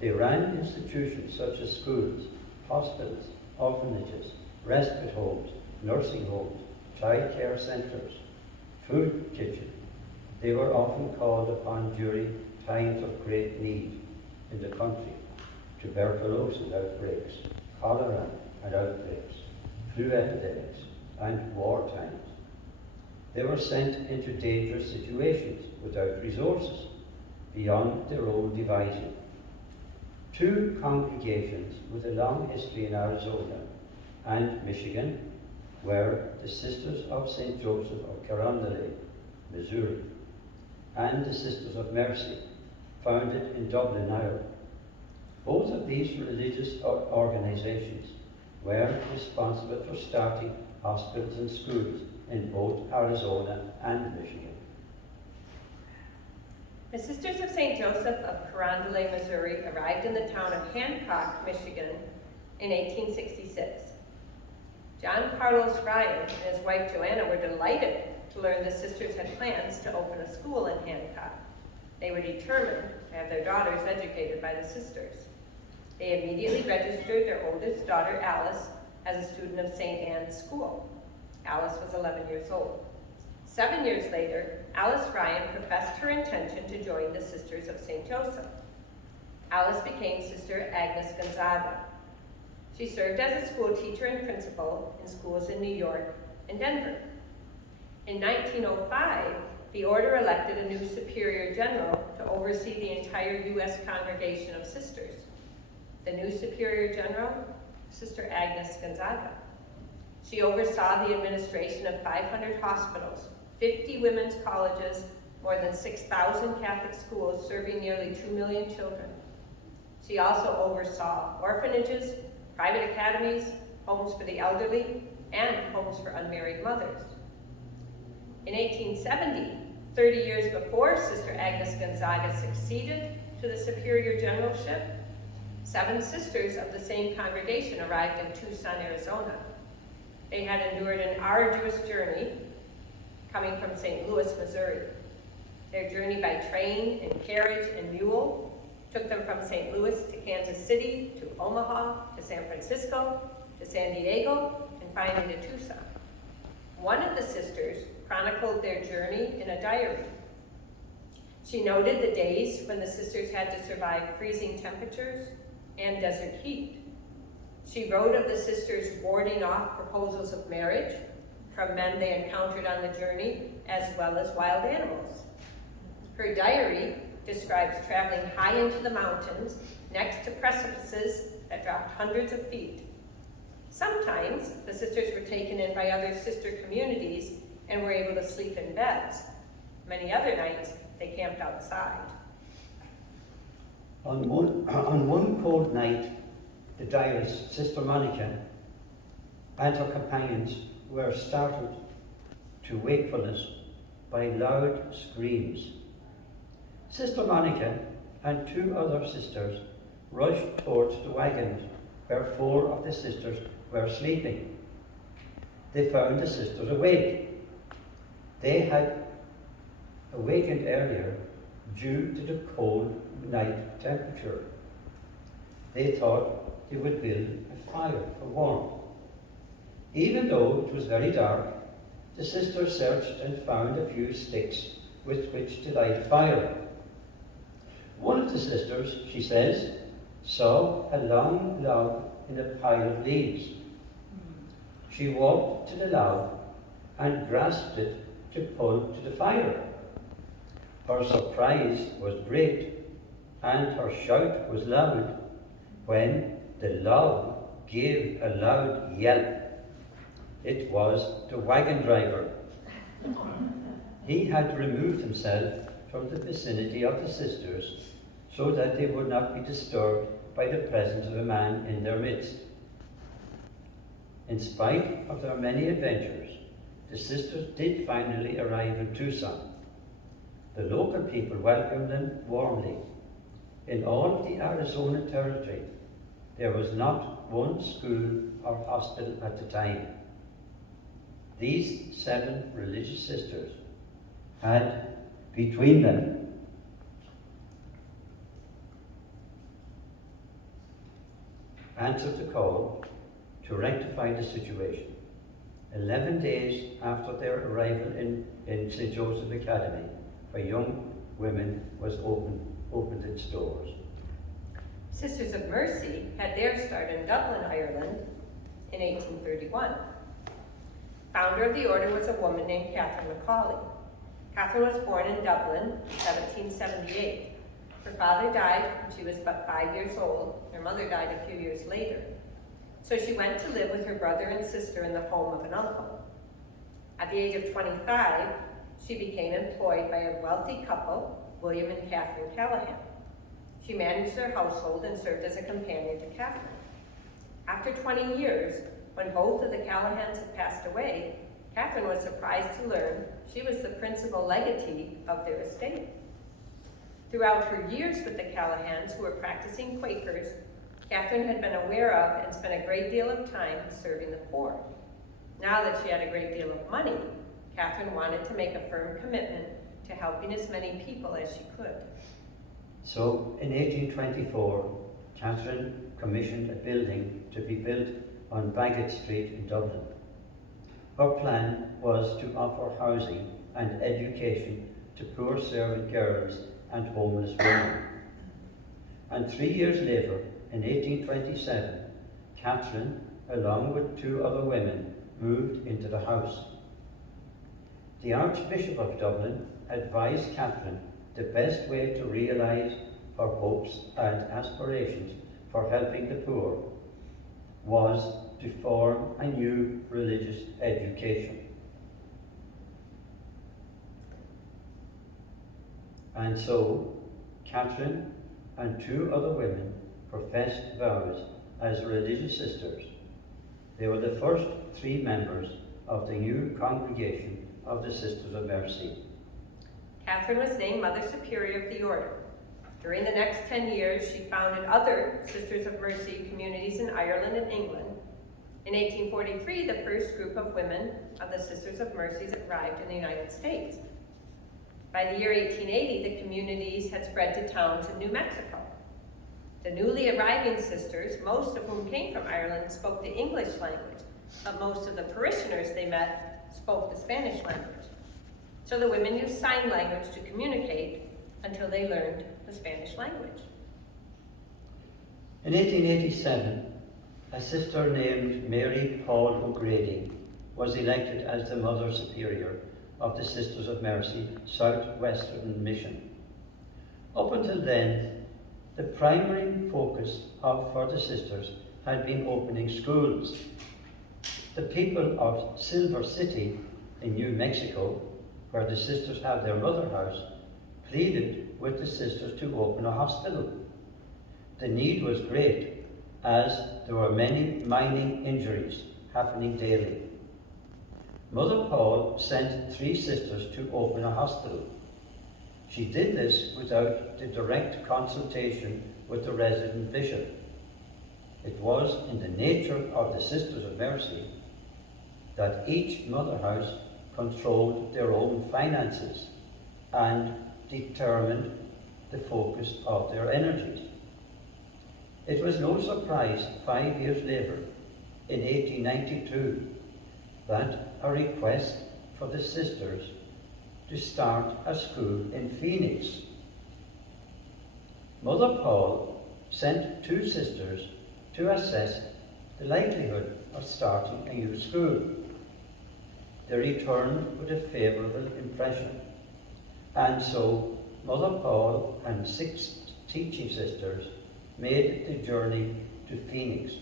They ran institutions such as schools, hospitals, orphanages, respite homes, nursing homes, child care centres, food kitchens. They were often called upon during times of great need in the country, tuberculosis outbreaks, cholera and outbreaks, flu epidemics, and war times. They were sent into dangerous situations without resources, beyond their own devising. Two congregations with a long history in Arizona and Michigan were the Sisters of St. Joseph of Carondelet, Missouri, and the Sisters of Mercy, founded in Dublin, Ireland. Both of these religious organizations were responsible for starting hospitals and schools in both Arizona and Michigan. The Sisters of St. Joseph of Carondelet, Missouri arrived in the town of Hancock, Michigan in 1866. John Carlos Ryan and his wife Joanna were delighted to learn the sisters had plans to open a school in Hancock. They were determined to have their daughters educated by the sisters. They immediately registered their oldest daughter, Alice, as a student of St. Anne's School. Alice was 11 years old. 7 years later, Alice Ryan professed her intention to join the Sisters of St. Joseph. Alice became Sister Agnes Gonzaga. She served as a school teacher and principal in schools in New York and Denver. In 1905, the order elected a new superior general to oversee the entire U.S. congregation of sisters. The new superior general, Sister Agnes Gonzaga. She oversaw the administration of 500 hospitals, 50 women's colleges, more than 6,000 Catholic schools serving nearly 2 million children. She also oversaw orphanages, private academies, homes for the elderly, and homes for unmarried mothers. In 1870, 30 years before Sister Agnes Gonzaga succeeded to the superior generalship, 7 sisters of the same congregation arrived in Tucson, Arizona. They had endured an arduous journey coming from St. Louis, Missouri. Their journey by train and carriage and mule took them from St. Louis to Kansas City, to Omaha, to San Francisco, to San Diego, and finally to Tucson. One of the sisters chronicled their journey in a diary. She noted the days when the sisters had to survive freezing temperatures and desert heat. She wrote of the sisters warding off proposals of marriage from men they encountered on the journey, as well as wild animals. Her diary describes traveling high into the mountains, next to precipices that dropped hundreds of feet. Sometimes the sisters were taken in by other sister communities and were able to sleep in beds. Many other nights, they camped outside. On one cold night, the diarist, Sister Monica, and her companions were startled to wakefulness by loud screams. Sister Monica and 2 other sisters rushed towards the wagons where 4 of the sisters were sleeping. They found the sisters awake. They had awakened earlier due to the cold night temperature. They thought they would build a fire for warmth. Even though it was very dark, the sisters searched and found a few sticks with which to light a fire. One of the sisters, she says, saw a long log in a pile of leaves. She walked to the log and grasped it to pull to the fire. Her surprise was great, and her shout was loud when the log gave a loud yelp. It was the wagon driver. He had removed himself from the vicinity of the sisters so that they would not be disturbed by the presence of a man in their midst. In spite of their many adventures, the sisters did finally arrive in Tucson. The local people welcomed them warmly. In all of the Arizona territory, there was not one school or hospital at the time. These 7 religious sisters had between them answered the call to rectify the situation. 11 days after their arrival in St. Joseph Academy for young women was opened its doors. Sisters of Mercy had their start in Dublin, Ireland in 1831. Founder of the order was a woman named Catherine Macaulay. Catherine was born in Dublin, 1778. Her father died when she was but 5 years old. Her mother died a few years later. So she went to live with her brother and sister in the home of an uncle. At the age of 25, she became employed by a wealthy couple, William and Catherine Callahan. She managed their household and served as a companion to Catherine. After 20 years, when both of the Callahans had passed away, Catherine was surprised to learn she was the principal legatee of their estate. Throughout her years with the Callahans, who were practicing Quakers, Catherine had been aware of and spent a great deal of time serving the poor. Now that she had a great deal of money, Catherine wanted to make a firm commitment to helping as many people as she could. So in 1824, Catherine commissioned a building to be built on Bagot Street in Dublin. Her plan was to offer housing and education to poor servant girls and homeless women. And 3 years later, in 1827, Catherine, along with 2 other women, moved into the house. The Archbishop of Dublin advised Catherine the best way to realize her hopes and aspirations for helping the poor was to form a new religious education. And so, Catherine and 2 other women professed vows as religious sisters. They were the first 3 members of the new congregation of the Sisters of Mercy. Catherine was named Mother Superior of the Order. During the next 10 years, she founded other Sisters of Mercy communities in Ireland and England. In 1843, the first group of women of the Sisters of Mercy arrived in the United States. By the year 1880, the communities had spread to towns in New Mexico. The newly arriving sisters, most of whom came from Ireland, spoke the English language, but most of the parishioners they met spoke the Spanish language. So the women used sign language to communicate until they learned the Spanish language. In 1887, a sister named Mary Paul O'Grady was elected as the Mother Superior of the Sisters of Mercy Southwestern Mission. Up until then, the primary focus for the sisters had been opening schools. The people of Silver City in New Mexico, where the sisters have their mother house, pleaded with the sisters to open a hospital. The need was great, as there were many mining injuries happening daily. Mother Paul sent 3 sisters to open a hospital. She did this without the direct consultation with the resident bishop. It was in the nature of the Sisters of Mercy that each mother house controlled their own finances and determined the focus of their energies. It was no surprise 5 years later, in 1892, that a request for the sisters to start a school in Phoenix. Mother Paul sent 2 sisters to assess the likelihood of starting a new school. They returned with a favourable impression, and so Mother Paul and 6 teaching sisters made the journey to Phoenix,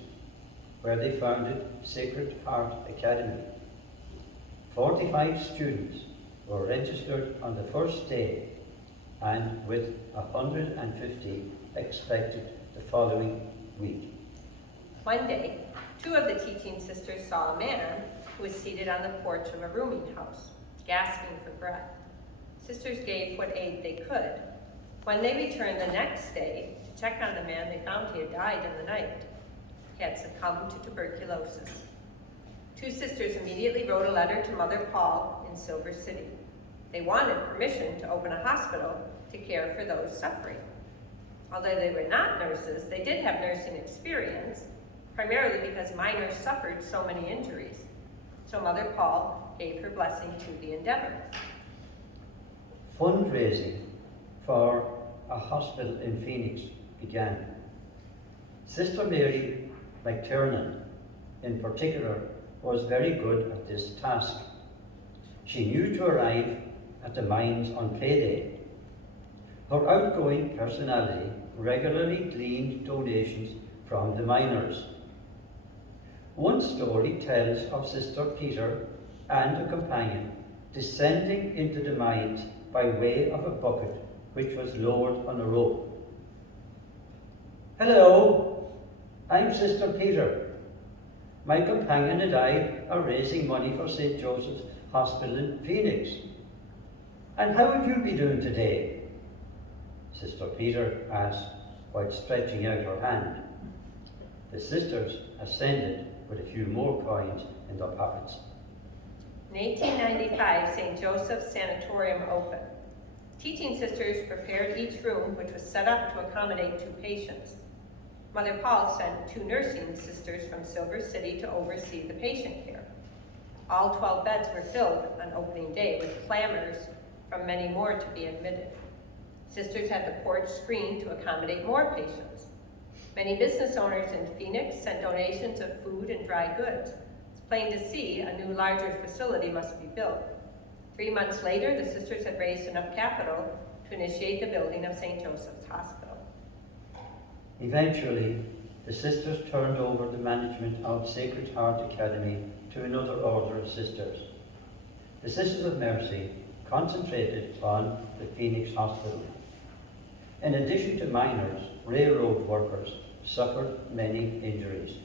where they founded Sacred Heart Academy. 45 students were registered on the first day, and with 150 expected the following week. One day, 2 of the teaching sisters saw a man who was seated on the porch of a rooming house, gasping for breath. Sisters gave what aid they could. When they returned the next day to check on the man, they found he had died in the night. He had succumbed to tuberculosis. 2 sisters immediately wrote a letter to Mother Paul in Silver City. They wanted permission to open a hospital to care for those suffering. Although they were not nurses, they did have nursing experience, primarily because miners suffered so many injuries. So Mother Paul gave her blessing to the endeavor. Fundraising for a hospital in Phoenix began. Sister Mary McTiernan, in particular, was very good at this task. She knew to arrive at the mines on payday. Her outgoing personality regularly gleaned donations from the miners. One story tells of Sister Peter and a companion descending into the mines by way of a bucket which was lowered on a rope. "Hello, I'm Sister Peter. My companion and I are raising money for St. Joseph's Hospital in Phoenix. And how would you be doing today?" Sister Peter asked while stretching out her hand. The sisters ascended with a few more coins in their pockets. In 1895, St. Joseph's Sanatorium opened. Teaching sisters prepared each room, which was set up to accommodate 2 patients. Mother Paul sent 2 nursing sisters from Silver City to oversee the patient care. All 12 beds were filled on opening day, with clamors from many more to be admitted. Sisters had the porch screened to accommodate more patients. Many business owners in Phoenix sent donations of food and dry goods. It's plain to see a new, larger facility must be built. 3 months later, the sisters had raised enough capital to initiate the building of St. Joseph's Hospital. Eventually, the sisters turned over the management of Sacred Heart Academy to another order of sisters. The Sisters of Mercy concentrated on the Phoenix Hospital. In addition to miners, railroad workers suffered many injuries.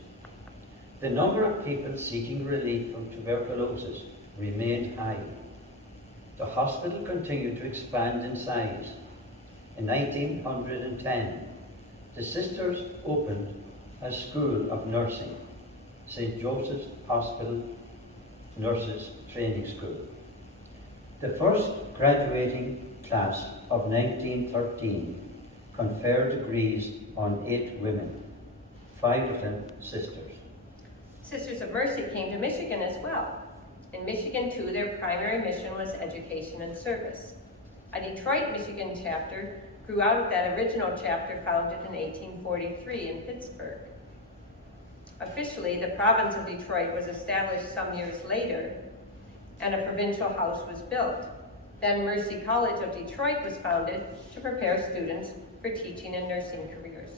The number of people seeking relief from tuberculosis remained high. The hospital continued to expand in size. In 1910, the sisters opened a school of nursing, St. Joseph's Hospital Nurses Training School. The first graduating class of 1913 conferred degrees on 8 women, 5 of them sisters. Sisters of Mercy came to Michigan as well. In Michigan, too, their primary mission was education and service. A Detroit, Michigan chapter grew out of that original chapter founded in 1843 in Pittsburgh. Officially, the province of Detroit was established some years later, and a provincial house was built. Then Mercy College of Detroit was founded to prepare students for teaching and nursing careers.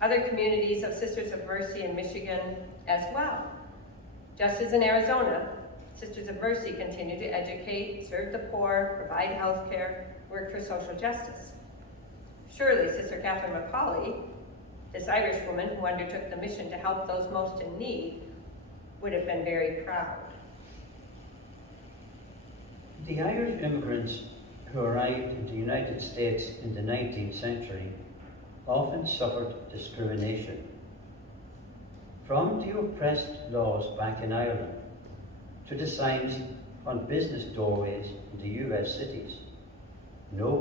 Other communities of Sisters of Mercy in Michigan as well. Just as in Arizona, Sisters of Mercy continue to educate, serve the poor, provide health care, work for social justice. Surely Sister Catherine McCauley, this Irish woman who undertook the mission to help those most in need, would have been very proud. The Irish immigrants who arrived in the United States in the 19th century often suffered discrimination. From the oppressed laws back in Ireland to the signs on business doorways in the US cities, no